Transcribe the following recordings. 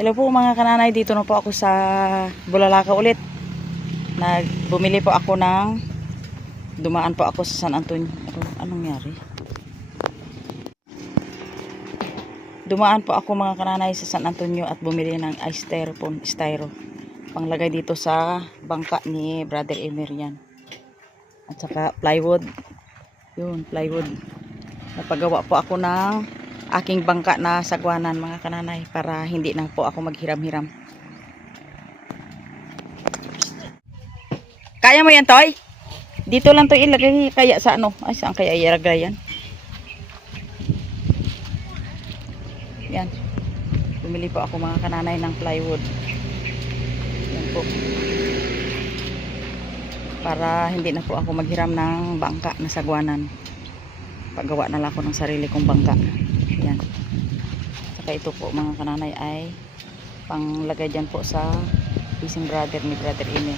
Hello po mga kananay, dito na po ako sa Bulalakaw ulit. Bumili po ako dumaan po ako sa San Antonio. Anong nangyari? Dumaan po ako mga kananay sa San Antonio at bumili ng styro. Panglagay dito sa bangka ni Brother Emer yan. At saka plywood. Yun, plywood. Napagawa po ako ng aking bangka na sagwanan mga kananay para hindi na po ako maghiram-hiram. Kaya mo yan, Toy? Dito lang to ilagay kaya sa ano? Ay, saan kaya ilagay yan? Yan. Bumili po ako mga kananay ng plywood. Yan po. Para hindi na po ako maghiram ng bangka na sagwanan. Paggawa na lang ako ng sarili kong bangka. Yan. Saka ito po mga kananay ay panglagay dyan po sa fishing brother ni Brother Ine.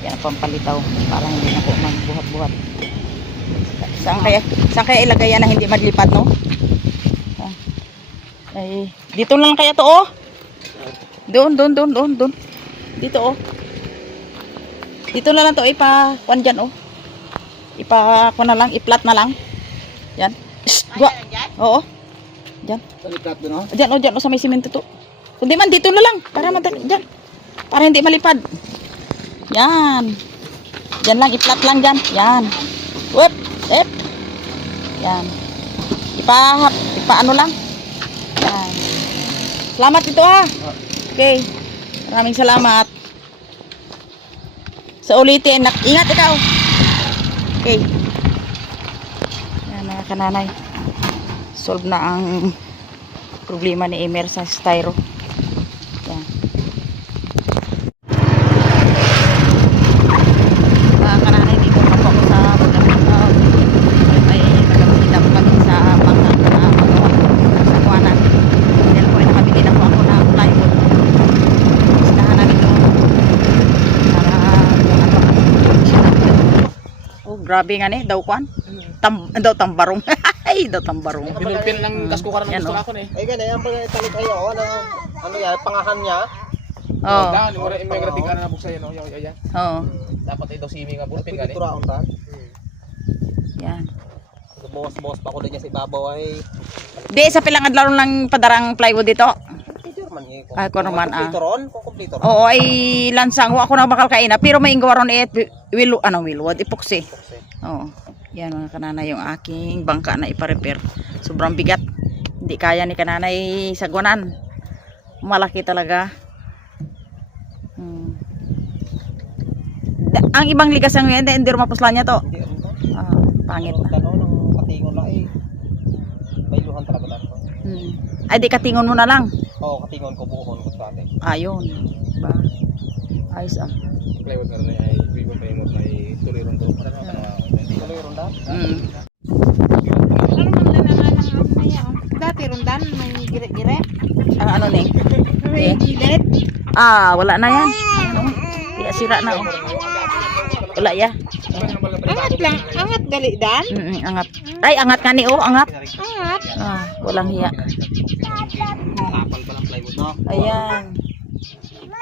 Yan ang pampalitaw para hindi na po magbuhat-buhat. Saan kaya ilagay yan na hindi maglipad, no? Ay, dito lang kaya to, oh. Doon. Dito, oh. Dito na lang to, ipa-kuan dyan, oh. Ipa-kuan na lang, i-flat na lang. Yan. Gwa. Oo. Diyan. Diyan, sa may simento to. Kundi man, dito na lang. Para madali. Diyan. Para hindi malipad. Yan. Diyan lang, i-flat lang dyan. Yan. Whoop. Yan. Ipa-ano lang. Yan. Salamat ito, ha. Okay. Maraming salamat. Sa ulitin. Ingat ikaw. Okay. Yan mga kananay. Solve na ang problema ni Emer sa styro. Yan. Mga kananay, dito na po ako sa Bulalakaw. Ay nagkakita po kami sa bangka na magawa sa kuwanan. Dahil po ay nakabili na po ako ng plywood. Istahan na nito para oh, grabe nga ni, daw kuwan. Daw tambarong. Ay, daw tambarong. Pinulpin ng kasko karan ng gusto ako ni. Ay ganyan ang pagtalik ayo ano yan pangahan niya. Oh. Dan, mo ra imong grating kana buksa yan, oh. Yan. Oo. Dapat ito simi nga bulpin gani. Turaon ta. Yan. Boss pa ko din sa ibabaw ay. Di sa pilang adlaw lang padarang plywood dito. Ay, ko naman Kompleto ron. Oo, ay lansang ako na bakal kaina pero may inggawaron willwood epoxy. Oo. Yan mga kananay yung aking bangka na ipa-repair. Sobrang bigat. Hindi kaya ni kananay sagwanan. Malaki talaga. Ang ibang ligas ang yan, hindi mapuslan niya to. Pangit na. Katingon na eh. Bayluhan talaga dito. Ay di katingon mo na lang. Oo, katingon ko buhon ko sa atin. Ayun. Ba? Ayos ah. Plywood na rin ay bibo pa imot may tuliron to. Tuloy ronda. Dati rundan may gire-gire. Ano ni? May gilet. Wala na yan. Kaya sira na oh. Wala ya. Angat lang, angat gali dan. Angat. Ay, angat ka ni oh, angat. Angat. Walang hiya. Kapal pa lang plywood no. Ayan.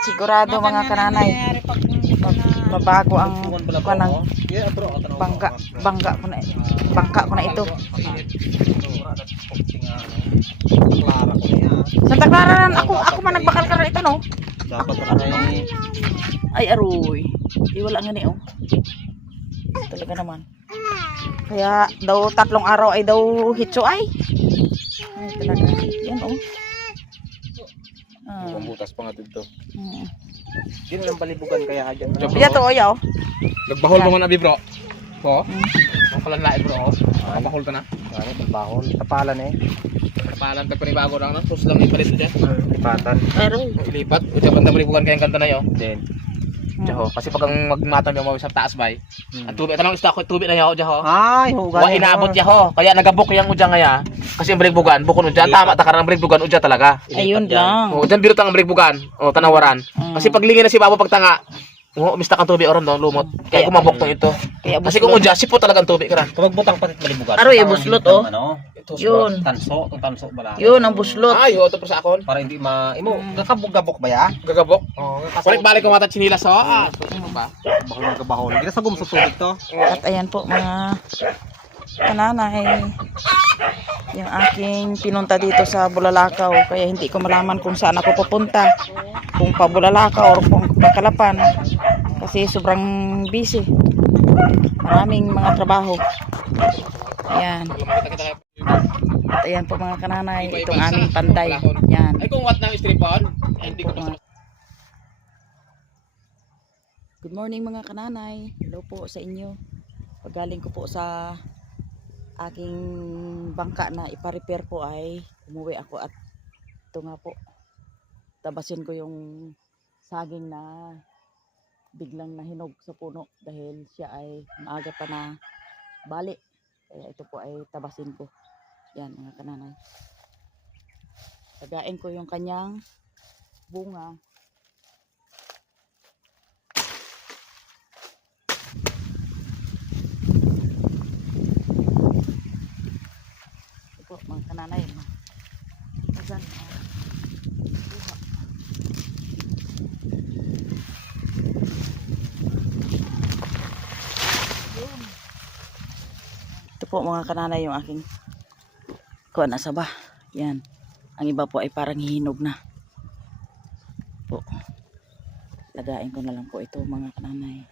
Sigurado mga kananay. Mabago ang kanang bangka ko na ito. Klara ko niya. Sa Taclaran ako man nagbakal karon ito no. Dapat ay Ay aroy. Wala nga ni oh. Talaga naman. Kaya daw 3 araw ay daw hitso ay. Ay talaga. Yan oh. Pambutas pa nga dito. Yun lang palibugan kaya ka dyan. Biya to oya oh. Nagbahol mo na bi bro. Po. Ang kalan lain bro. Nabahol ka na. Ano trabaho? Tapalan eh. Kapalan tag panibago lang no. Sus lang ipalit mo diyan. Lipatan. Pero Ilipat. Uja banda palibugan kayang kanto na yo. Then. Jaho, kasi pag ang magmatang yung mga sa taas bay. Ang tubig tanong isda ko tubig na yo jaho. Ay, hugan. Wa inaabot yaho. Kaya nagabok yang udya ngaya. Kasi ang brigbugan, bukon udya tama ta karang brigbugan udya talaga. ayun lang. Oh, diyan biro tang brigbugan. Oh, tanawaran. Kasi pag lingi na si babo pagtanga, Oo, umistak ang tubig oron do, lumot. Kaya kumabok tong ito. Kaya Kasi kung udya, sipo talagang tubig karan. Kumagbutang patit malibugan. Aroy, buslot, oh. Ano? Yun. Tanso bala. Yun ang buslot. Ay, ito pa sa akon. Para hindi imo gakabog-gabok ba ya? Gagabok. Oo, Balik ko mata chinilas oh. Ano ba? bahol ng kabahol. Hindi na sa gumso tubig to. At ayan po mga kananay, yung aking pinunta dito sa Bulalakaw, kaya hindi ko malaman kung saan ako pupunta, kung pa Bulalakaw or kung pa Kalapan, kasi sobrang busy, maraming mga trabaho. Ayan. At ayan po mga kananay, itong aming panday. Yan. Ay kung what ng stripon, hindi ko pa. Good morning mga kananay. Hello po sa inyo. Pagaling ko po sa aking bangka na ipa-repair po ay umuwi ako at ito nga po. Tabasin ko yung saging na biglang nahinog sa puno dahil siya ay maaga pa na bali. Kaya ito po ay tabasin ko. Yan mga kananay. Tagain ko yung kanyang bunga. Mga kananay, asan ito po mga kananay yung aking kuha na saba. Yan, ang iba po ay parang hihinog na po. Lagain ko na lang po ito mga kananay.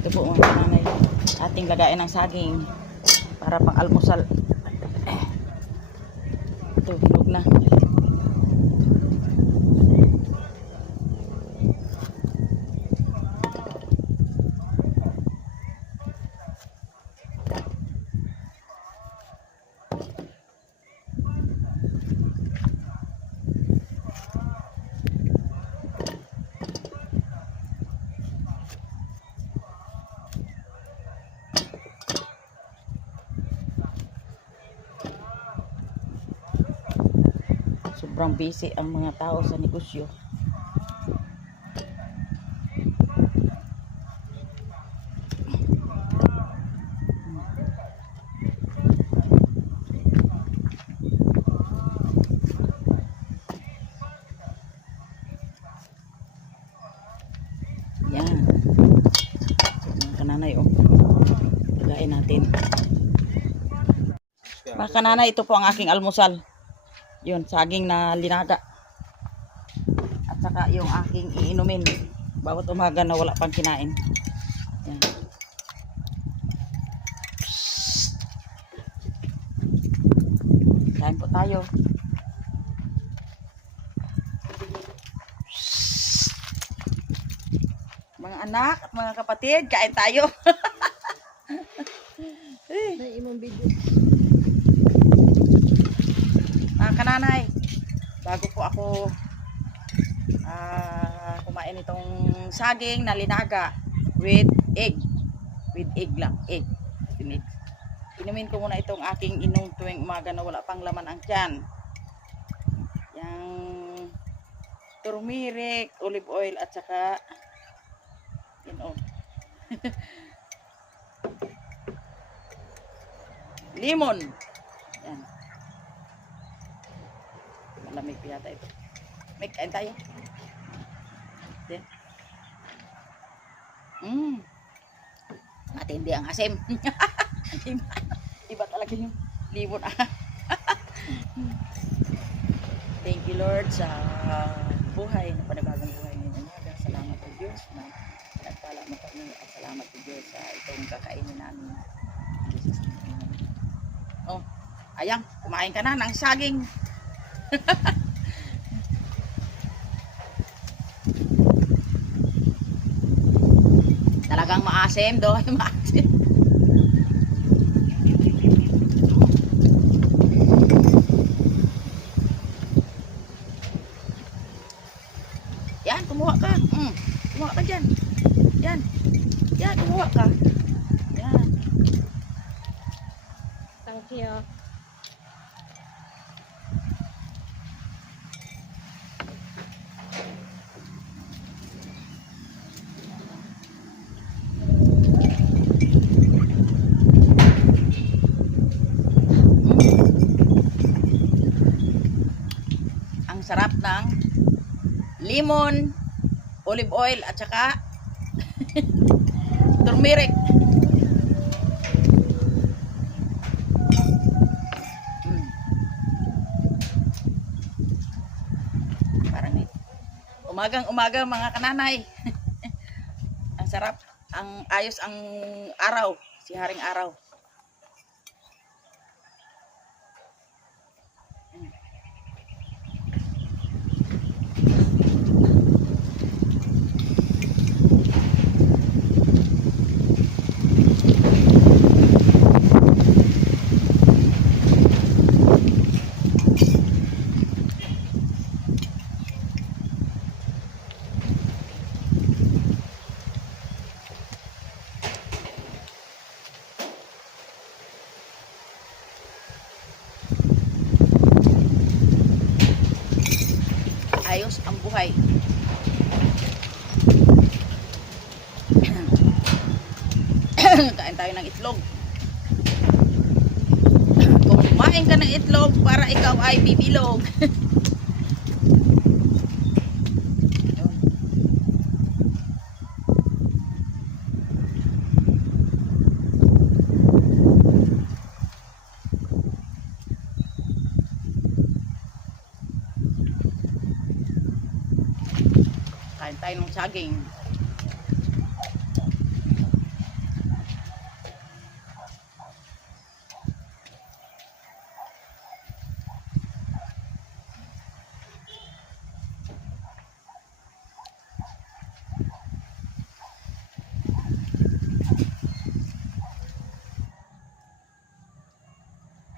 Ito po mga kananay, ating lagain ng saging para pang almusal. Ito, hinog na. Sobrang busy ang mga tao sa negosyo. Yan. Mga kananay, oh. Lagayin natin. Mga kananay, ito po ang aking almusal. Yun, saging na linaga. At saka yung aking iinumin bawat umaga na wala pang kinain. Yan. Kain po tayo. Mga anak at mga kapatid, kain tayo. May imong video. Mga kananay, bago po ako kumain itong saging na linaga with egg. With egg lang, egg. Inumin ko muna itong aking inom tuwing umaga na wala pang laman ang tiyan. Yung turmeric, olive oil at saka yun oh. Lemon. Yan. Malamig pa yata ito. May kain tayo. Yan. Matindi ang asim. Iba talaga yung limon. Thank you Lord sa buhay, na panibagong buhay ngayon. Salamat po Diyos na nagpala mo kami at salamat po Diyos sa itong kakainin namin. Jesus name. Oh, ayang, kumain ka na ng saging. Talagang maasim do, maasim. Yan, kumuha ka. Kumuha ka dyan. Yan. Yan, kumuha ka. Yan. Thank you. sarap ng lemon, olive oil at saka turmeric. Parang umagang-umaga mga kananay. Ang sarap, ang ayos ang araw, si Haring Araw. Ayos ang buhay. Kain tayo ng itlog. Kung kumain ka ng itlog para ikaw ay bibilog. Kain tayo ng saging.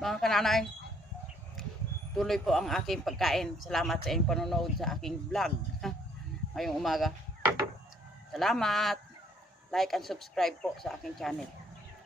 Mga kananay, tuloy po ang aking pagkain. Salamat sa inyong panonood sa aking vlog ngayong umaga. Salamat. Like and subscribe po sa aking channel.